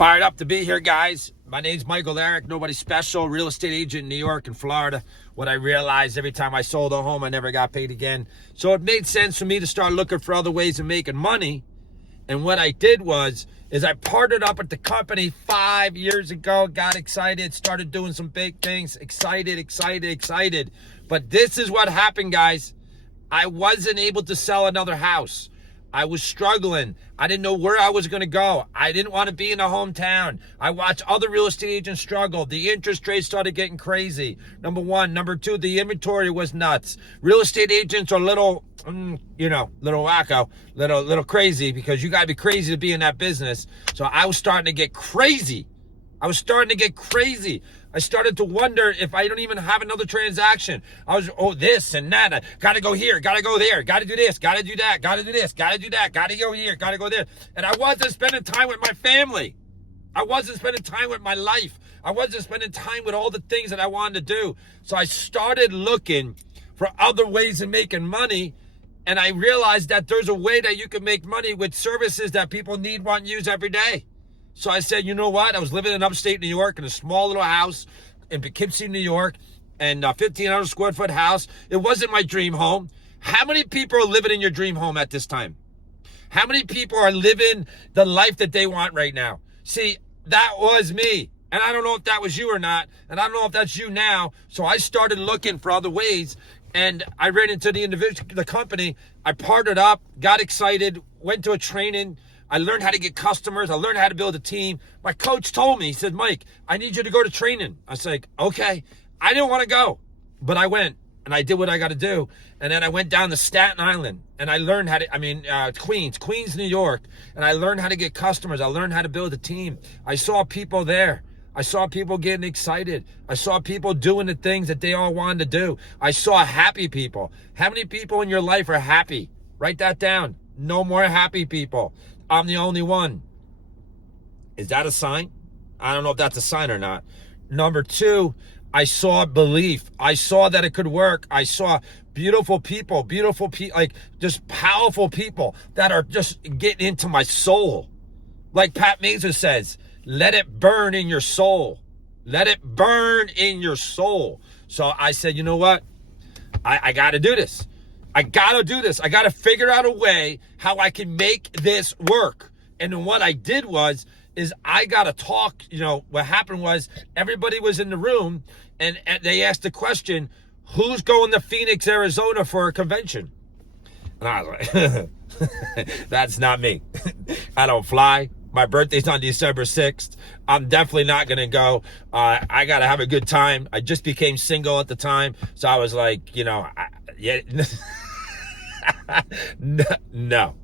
Fired up to be here, guys. My name's Michael Eric, nobody special, real estate agent in New York and Florida. What I realized, every time I sold a home, I never got paid again. So it made sense for me to start looking for other ways of making money. And what I did is I partnered up with the company 5 years ago, got excited, started doing some big things, excited. But this is what happened, guys. I wasn't able to sell another house. I was struggling. I didn't know where I was going to go. I didn't want to be in a hometown. I watched other real estate agents struggle. The interest rates started getting crazy. Number one. Number two, the inventory was nuts. Real estate agents are little wacko, little crazy, because you got to be crazy to be in that business. So I was starting to get crazy. I started to wonder if I don't even have another transaction. I was, this and that. I got to go here, got to go there, got to do this, got to do that, got to do this, got to do that, got to go here, got to go there. And I wasn't spending time with my family. I wasn't spending time with my life. I wasn't spending time with all the things that I wanted to do. So I started looking for other ways of making money. And I realized that there's a way that you can make money with services that people need, want, and use every day. So I said, you know what? I was living in upstate New York in a small little house in Poughkeepsie, New York, and a 1,500 square foot house. It wasn't my dream home. How many people are living in your dream home at this time? How many people are living the life that they want right now? See, that was me. And I don't know if that was you or not. And I don't know if that's you now. So I started looking for other ways. And I ran into the company. I partnered up, got excited, went to a training. I learned how to get customers. I learned how to build a team. My coach told me, he said, Mike, I need you to go to training. I was like, okay. I didn't want to go, but I went and I did what I got to do. And then I went down to Staten Island and I learned how to, Queens, New York. And I learned how to get customers. I learned how to build a team. I saw people there. I saw people getting excited. I saw people doing the things that they all wanted to do. I saw happy people. How many people in your life are happy? Write that down. No more happy people. I'm the only one. Is that a sign? I don't know if that's a sign or not. Number two, I saw belief. I saw that it could work. I saw beautiful people, like just powerful people that are just getting into my soul. Like Pat Mazur says, let it burn in your soul. Let it burn in your soul. So I said, you know what? I got to do this. I got to do this. I got to figure out a way how I can make this work. And then what I did is I got to talk. What happened was everybody was in the room and they asked the question, who's going to Phoenix, Arizona for a convention? And I was like, that's not me. I don't fly. My birthday's on December 6th. I'm definitely not going to go. I got to have a good time. I just became single at the time. So I was like, yeah. No.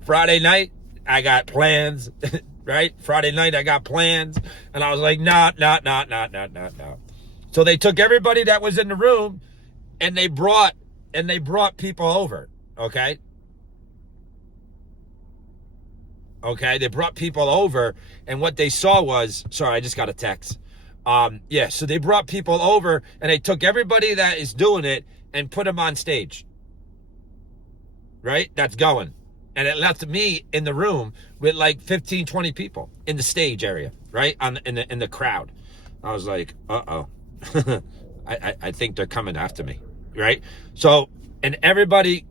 Friday night, I got plans, right? Friday night, I got plans. And I was like, no. So they took everybody that was in the room and they brought people over. Okay. They brought people over, and what they saw was, sorry, I just got a text. So they brought people over and they took everybody that is doing it and put them on stage. Right? That's going. And it left me in the room with like 15, 20 people in the stage area, right? In the crowd. I was like, uh-oh. I think they're coming after me, right? So, and everybody,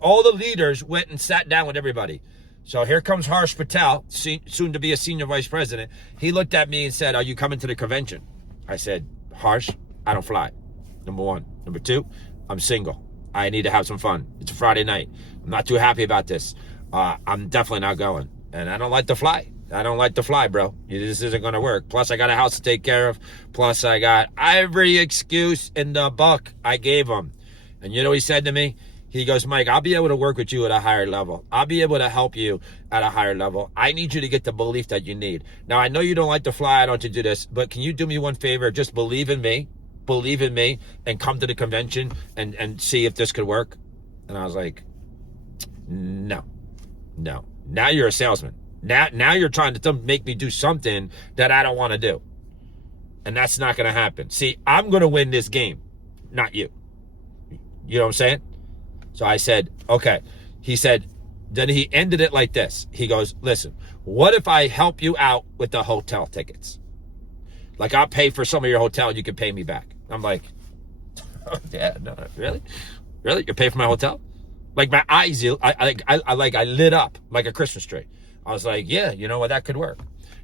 all the leaders went and sat down with everybody. So here comes Harsh Patel, soon to be a senior vice president. He looked at me and said, are you coming to the convention? I said, Harsh, I don't fly. Number one. Number two, I'm single. I need to have some fun. It's a Friday night. I'm not too happy about this. I'm definitely not going. And I don't like to fly. Bro. This isn't going to work. Plus, I got a house to take care of. Plus, I got every excuse in the book I gave him. And you know what he said to me? He goes, Mike, I'll be able to work with you at a higher level. I'll be able to help you at a higher level. I need you to get the belief that you need. Now, I know you don't like to fly. I don't want you to do this. But can you do me one favor? Just believe in me, and come to the convention and see if this could work. And I was like, no. Now you're a salesman. Now you're trying to make me do something that I don't want to do. And that's not going to happen. See, I'm going to win this game, not you. You know what I'm saying? So I said, okay. He said, Then he ended it like this. He goes, listen, what if I help you out with the hotel tickets? Like, I'll pay for some of your hotel and you can pay me back. I'm like, oh, yeah, no, really? Really? You pay for my hotel? Like, my eyes, I lit up like a Christmas tree. I was like, yeah, you know what? That could work.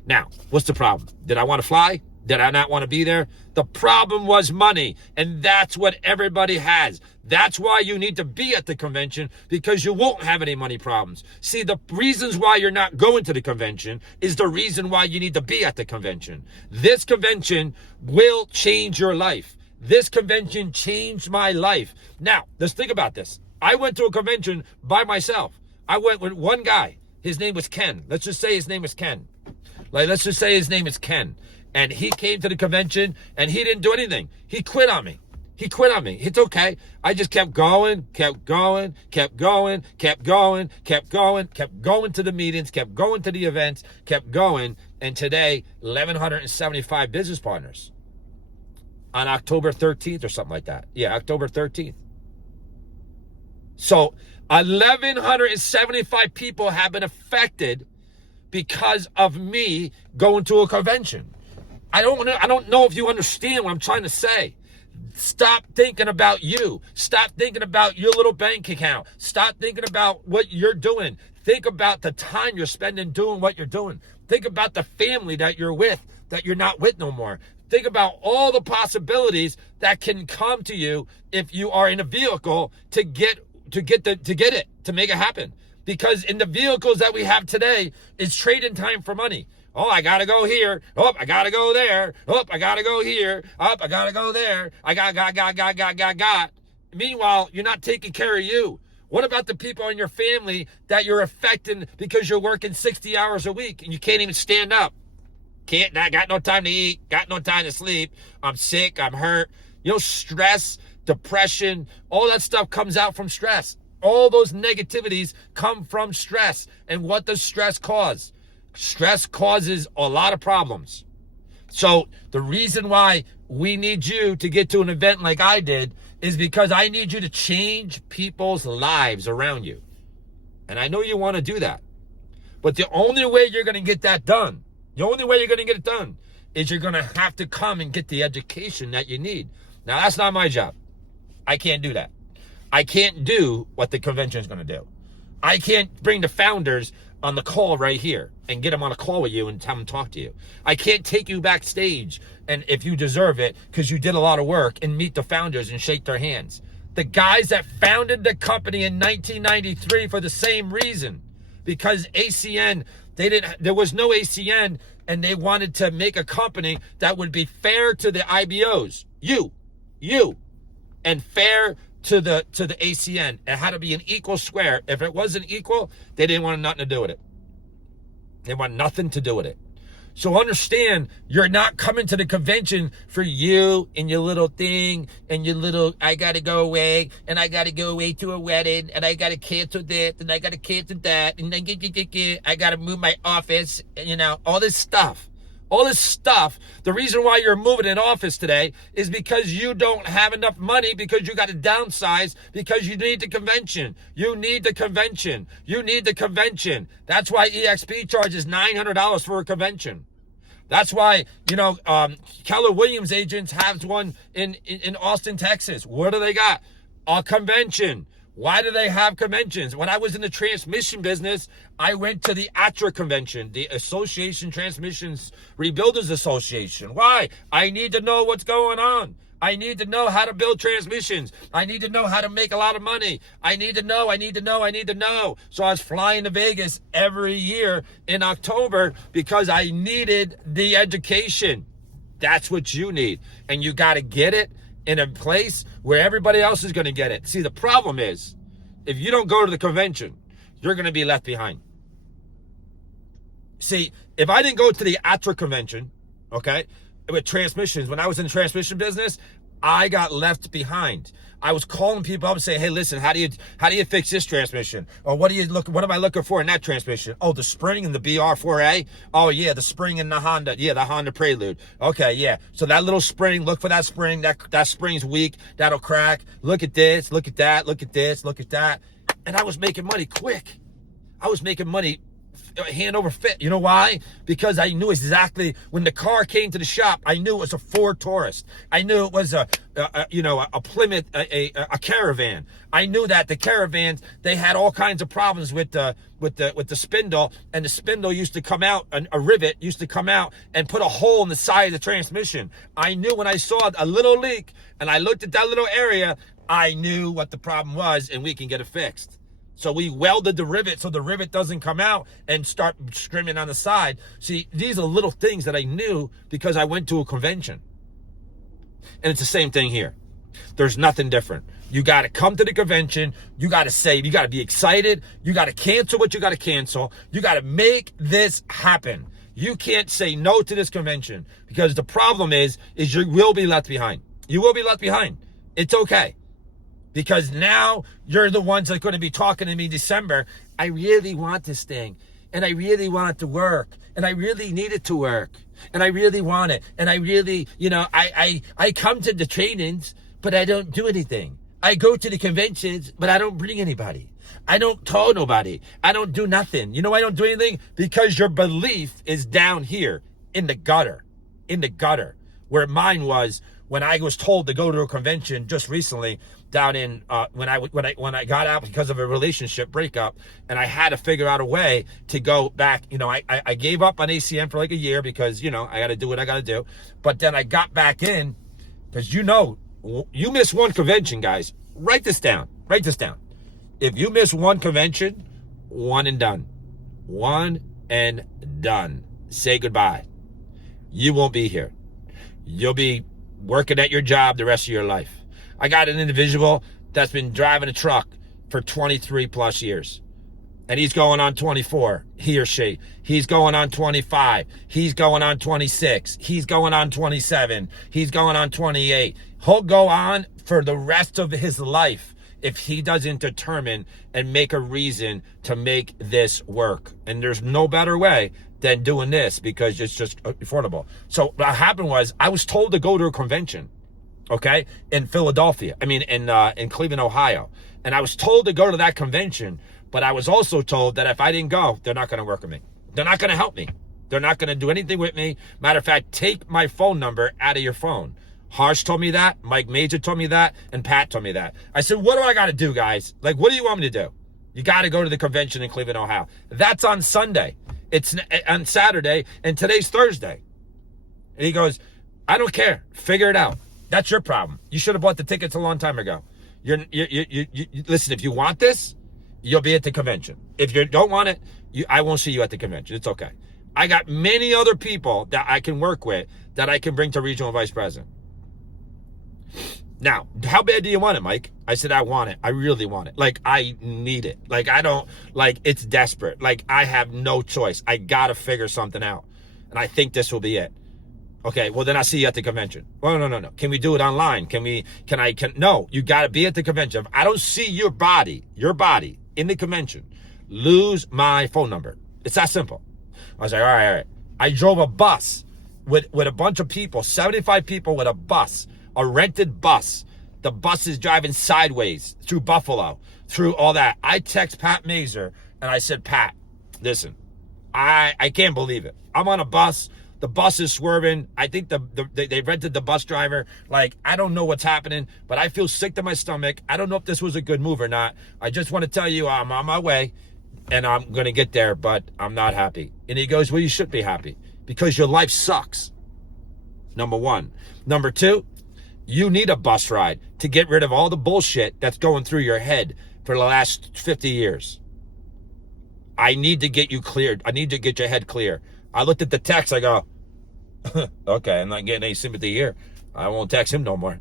Now, what's the problem? Did I want to fly? Did I not want to be there? The problem was money, and that's what everybody has. That's why you need to be at the convention, because you won't have any money problems. See, the reasons why you're not going to the convention is the reason why you need to be at the convention. This convention will change your life. This convention changed my life. Now, let's think about this. I went to a convention by myself. I went with one guy. His name was Ken. Let's just say his name is Ken. Let's just say his name is Ken. And he came to the convention and he didn't do anything. He quit on me. It's okay. I just kept going to the meetings, kept going to the events, kept going. And today, 1,175 business partners on October 13th or something like that. Yeah, October 13th. So 1,175 people have been affected because of me going to a convention. I don't know if you understand what I'm trying to say. Stop thinking about you. Stop thinking about your little bank account. Stop thinking about what you're doing. Think about the time you're spending doing what you're doing. Think about the family that you're with, that you're not with no more. Think about all the possibilities that can come to you if you are in a vehicle to make it happen. Because in the vehicles that we have today, it's trading time for money. Oh, I got to go here. Oh, I got to go there. Oh, I got to go here. Oh, I got to go there. I got. Meanwhile, you're not taking care of you. What about the people in your family that you're affecting because you're working 60 hours a week and you can't even stand up? I got no time to eat, got no time to sleep. I'm sick, I'm hurt. Stress, depression, all that stuff comes out from stress. All those negativities come from stress. And what does stress cause? Stress causes a lot of problems. So the reason why we need you to get to an event like I did is because I need you to change people's lives around you. And I know you want to do that. But the only way you're going to get that done, is you're going to have to come and get the education that you need. Now, that's not my job. I can't do that. I can't do what the convention is going to do. I can't bring the founders on the call right here and get them on a call with you and have them talk to you. I can't take you backstage, and if you deserve it, because you did a lot of work, and meet the founders and shake their hands. The guys that founded the company in 1993 for the same reason, because ACN, there was no ACN, and they wanted to make a company that would be fair to the IBOs, you, and fair to the ACN. It had to be an equal square. If it wasn't equal, they didn't want nothing to do with it. They want nothing to do with it. So understand, you're not coming to the convention for you and your little thing and your little, I got to go away and I got to go away to a wedding and I got to cancel this and I got to cancel that and then I got to move my office, all this stuff. All this stuff, the reason why you're moving an office today is because you don't have enough money, because you got to downsize, because you need the convention. You need the convention. That's why EXP charges $900 for a convention. That's why, Keller Williams agents have one in Austin, Texas. What do they got? A convention. Why do they have conventions? When I was in the transmission business, I went to the ATRA convention, the Association Transmissions Rebuilders Association. Why? I need to know what's going on. I need to know how to build transmissions. I need to know how to make a lot of money. I need to know. So I was flying to Vegas every year in October because I needed the education. That's what you need. And you got to get it in a place where everybody else is going to get it. See, the problem is, if you don't go to the convention, you're going to be left behind. See, if I didn't go to the ATRA convention, okay, with transmissions, when I was in the transmission business, I got left behind. I was calling people up and saying, hey, listen, how do you fix this transmission? Or what am I looking for in that transmission? Oh, the spring in the BR4A? Oh, yeah, the spring in the Honda. Yeah, the Honda Prelude. Okay, yeah. So that little spring, look for that spring. That spring's weak. That'll crack. Look at this. Look at that. Look at this. Look at that. And I was making money quick. I was making money hand over fist. You know why? Because I knew exactly when the car came to the shop. I knew it was a Ford Taurus. I knew it was a Plymouth, a Caravan. I knew that the Caravans, they had all kinds of problems with the spindle, and the spindle used to come out, a rivet used to come out and put a hole in the side of the transmission. I knew when I saw a little leak and I looked at that little area, I knew what the problem was, and we can get it fixed. So we welded the rivet so the rivet doesn't come out and start screaming on the side. See, these are little things that I knew because I went to a convention. And it's the same thing here. There's nothing different. You got to come to the convention. You got to say, you got to be excited. You got to cancel what you got to cancel. You got to make this happen. You can't say no to this convention, because the problem is you will be left behind. You will be left behind. It's okay. Because now you're the ones that are going to be talking to me in December. I really want this thing. And I really want it to work. And I really need it to work. And I really want it. And I really, I come to the trainings, but I don't do anything. I go to the conventions, but I don't bring anybody. I don't call nobody. I don't do nothing. You know why I don't do anything? Because your belief is down here in the gutter. In the gutter. Where mine was when I was told to go to a convention just recently down in when I got out because of a relationship breakup, and I had to figure out a way to go back. I gave up on ACM for like a year because I got to do what I got to do. But then I got back in because you miss one convention, guys. Write this down. Write this down. If you miss one convention, one and done. One and done. Say goodbye. You won't be here. You'll be working at your job the rest of your life. I got an individual that's been driving a truck for 23 plus years. And he's going on 24, he or she. He's going on 25. He's going on 26. He's going on 27. He's going on 28. He'll go on for the rest of his life if he doesn't determine and make a reason to make this work. And there's no better way than doing this because it's just affordable. So what happened was I was told to go to a convention, okay, in Philadelphia. In Cleveland, Ohio. And I was told to go to that convention, but I was also told that if I didn't go, they're not going to work with me. They're not going to help me. They're not going to do anything with me. Matter of fact, take my phone number out of your phone. Harsh told me that. Mike Major told me that. And Pat told me that. I said, what do I got to do, guys? Like, what do you want me to do? You got to go to the convention in Cleveland, Ohio. That's on Sunday. It's on Saturday, and today's Thursday. And he goes, I don't care. Figure it out. That's your problem. You should have bought the tickets a long time ago. You listen, if you want this, you'll be at the convention. If you don't want it, I won't see you at the convention. It's okay. I got many other people that I can work with that I can bring to regional vice president. Now, how bad do you want it, Mike? I said, I want it. I really want it. Like, I need it. Like, it's desperate. Like, I have no choice. I got to figure something out. And I think this will be it. Okay, well, then I'll see you at the convention. Well, no. Can we do it online? No, you got to be at the convention. If I don't see your body in the convention, lose my phone number. It's that simple. I was like, all right. I drove a bus with a bunch of people, 75 people with a bus. A rented bus. The bus is driving sideways through Buffalo, through all that. I text Pat Mazur and I said, Pat, listen, I can't believe it. I'm on a bus. The bus is swerving. I think they rented the bus driver. Like, I don't know what's happening, but I feel sick to my stomach. I don't know if this was a good move or not. I just want to tell you I'm on my way and I'm going to get there, but I'm not happy. And he goes, well, you should be happy because your life sucks. Number one. Number two, you need a bus ride to get rid of all the bullshit that's going through your head for the last 50 years. I need to get you cleared. I need to get your head clear. I looked at the text. I go, okay, I'm not getting any sympathy here. I won't text him no more.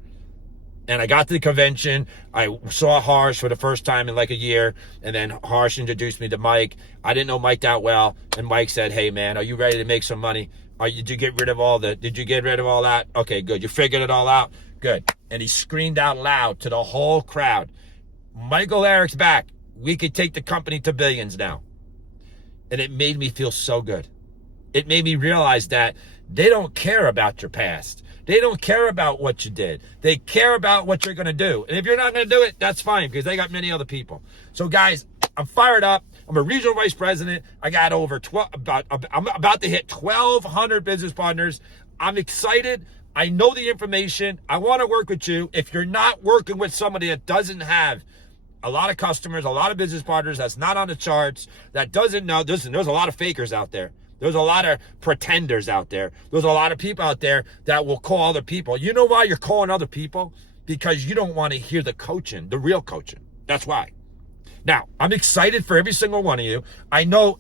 And I got to the convention. I saw Harsh for the first time in like a year. And then Harsh introduced me to Mike. I didn't know Mike that well. And Mike said, hey, man, are you ready to make some money? Did you get rid of all that? Okay, good. You figured it all out? Good. And he screamed out loud to the whole crowd, Michael Eric's back. We could take the company to billions now. And it made me feel so good. It made me realize that they don't care about your past. They don't care about what you did. They care about what you're going to do. And if you're not going to do it, that's fine because they got many other people. So guys, I'm fired up. I'm a regional vice president. I got over 12, I'm about to hit 1,200 business partners. I'm excited. I know the information. I want to work with you. If you're not working with somebody that doesn't have a lot of customers, a lot of business partners, that's not on the charts, that doesn't know, there's a lot of fakers out there. There's a lot of pretenders out there. There's a lot of people out there that will call other people. You know why you're calling other people? Because you don't want to hear the coaching, the real coaching. That's why. Now, I'm excited for every single one of you. I know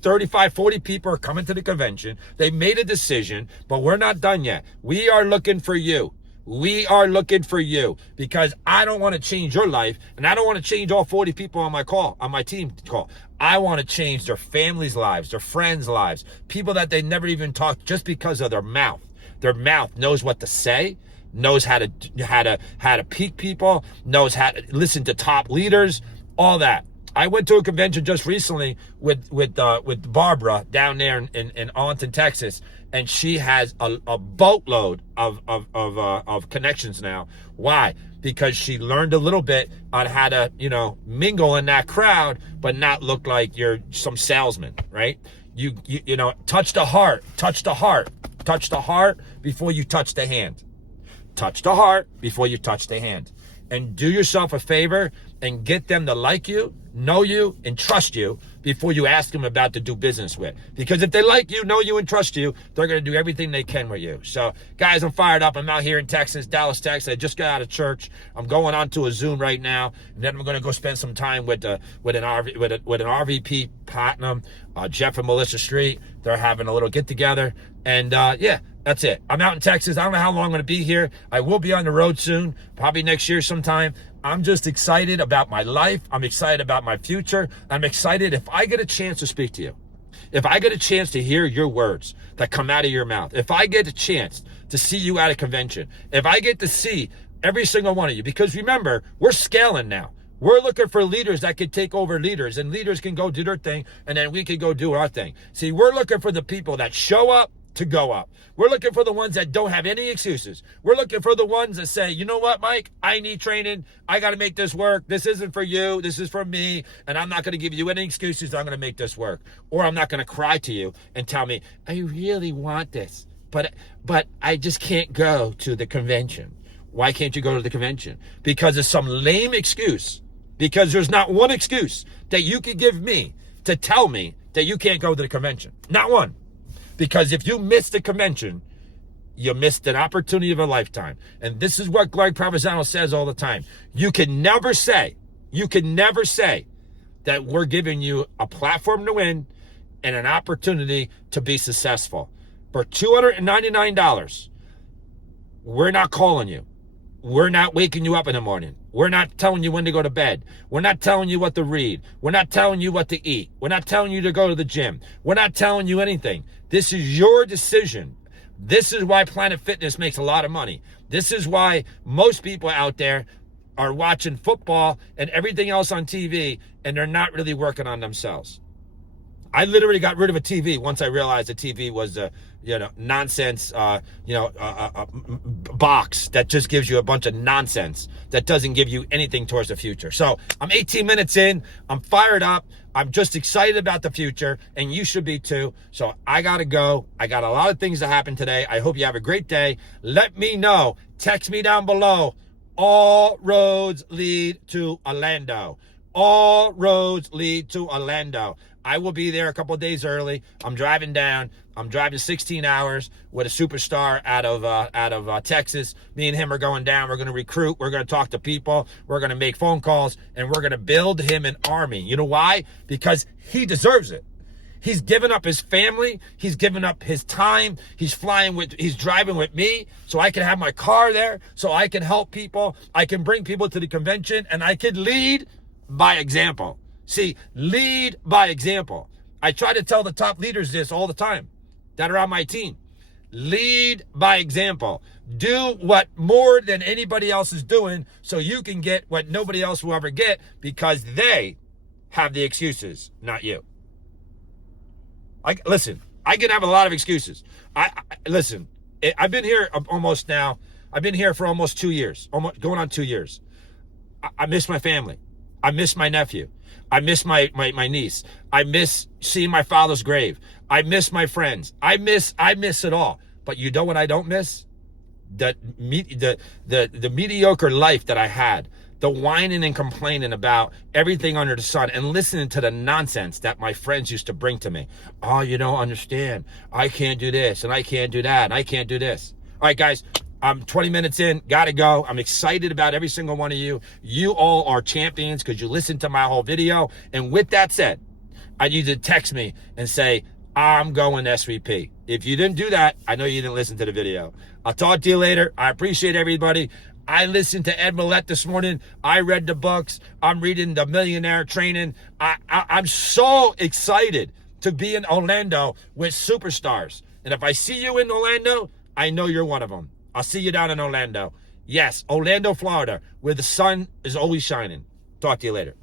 35, 40 people are coming to the convention. They made a decision, but we're not done yet. We are looking for you. We are looking for you because I don't want to change your life, and I don't want to change all 40 people on my team call. I want to change their families' lives, their friends' lives, people that they never even talked just because of their mouth. Their mouth knows what to say, knows how to peak people, knows how to listen to top leaders, all that. I went to a convention just recently with Barbara down there in Arlington, Texas, and she has a boatload of connections now. Why? Because she learned a little bit on how to, mingle in that crowd, but not look like you're some salesman, right? You touch the heart before you touch the hand. Touch the heart before you touch the hand. And do yourself a favor and get them to like you, know you, and trust you before you ask them about to do business with. Because if they like you, know you, and trust you, they're going to do everything they can with you. So, guys, I'm fired up. I'm out here in Texas, Dallas, Texas. I just got out of church. I'm going on to a Zoom right now, and then I'm going to go spend some time with an RVP Platinum, Jeff and Melissa Street. They're having a little get together, and that's it. I'm out in Texas. I don't know how long I'm going to be here. I will be on the road soon, probably next year sometime. I'm just excited about my life. I'm excited about my future. I'm excited if I get a chance to speak to you. If I get a chance to hear your words that come out of your mouth. If I get a chance to see you at a convention. If I get to see every single one of you. Because remember, we're scaling now. We're looking for leaders that can take over leaders, and leaders can go do their thing, and then we can go do our thing. See, we're looking for the people that show up to go up. We're looking for the ones that don't have any excuses. We're looking for the ones that say, you know what, Mike, I need training. I got to make this work. This isn't for you. This is for me. And I'm not going to give you any excuses. I'm going to make this work. Or I'm not going to cry to you and tell me, I really want this, but I just can't go to the convention. Why can't you go to the convention? Because of some lame excuse. Because there's not one excuse that you could give me to tell me that you can't go to the convention. Not one. Because if you miss the convention, you missed an opportunity of a lifetime. And this is what Greg Provenzano says all the time. You can never say that we're giving you a platform to win and an opportunity to be successful. For $299, we're not calling you. We're not waking you up in the morning. We're not telling you when to go to bed. We're not telling you what to read. We're not telling you what to eat. We're not telling you to go to the gym. We're not telling you anything. This is your decision. This is why Planet Fitness makes a lot of money. This is why most people out there are watching football and everything else on TV, and they're not really working on themselves. I literally got rid of a TV once I realized the TV was a nonsense box that just gives you a bunch of nonsense that doesn't give you anything towards the future. So I'm 18 minutes in. I'm fired up. I'm just excited about the future, and you should be too. So I got to go. I got a lot of things to happen today. I hope you have a great day. Let me know. Text me down below. All roads lead to Orlando. All roads lead to Orlando. I will be there a couple of days early. I'm driving down. I'm driving 16 hours with a superstar out of Texas. Me and him are going down. We're going to recruit. We're going to talk to people. We're going to make phone calls, and we're going to build him an army. You know why? Because he deserves it. He's given up his family. He's given up his time. He's driving with me so I can have my car there, so I can help people. I can bring people to the convention, and I can lead by example. See, lead by example. I try to tell the top leaders this all the time that are on my team. Lead by example. Do what more than anybody else is doing so you can get what nobody else will ever get, because they have the excuses, not you. Listen, I can have a lot of excuses. Listen, I've been here almost now. I've been here for almost 2 years, going on 2 years. I miss my family. I miss my nephew. I miss my niece. I miss seeing my father's grave. I miss my friends. I miss it all. But you know what I don't miss? The mediocre life that I had. The whining and complaining about everything under the sun and listening to the nonsense that my friends used to bring to me. Oh, you don't understand. I can't do this and I can't do that and I can't do this. All right, guys. I'm 20 minutes in, gotta go. I'm excited about every single one of you. You all are champions because you listened to my whole video. And with that said, I need you to text me and say, I'm going SVP. If you didn't do that, I know you didn't listen to the video. I'll talk to you later. I appreciate everybody. I listened to Ed Mylett this morning. I read the books. I'm reading the Millionaire Training. I'm so excited to be in Orlando with superstars. And if I see you in Orlando, I know you're one of them. I'll see you down in Orlando. Yes, Orlando, Florida, where the sun is always shining. Talk to you later.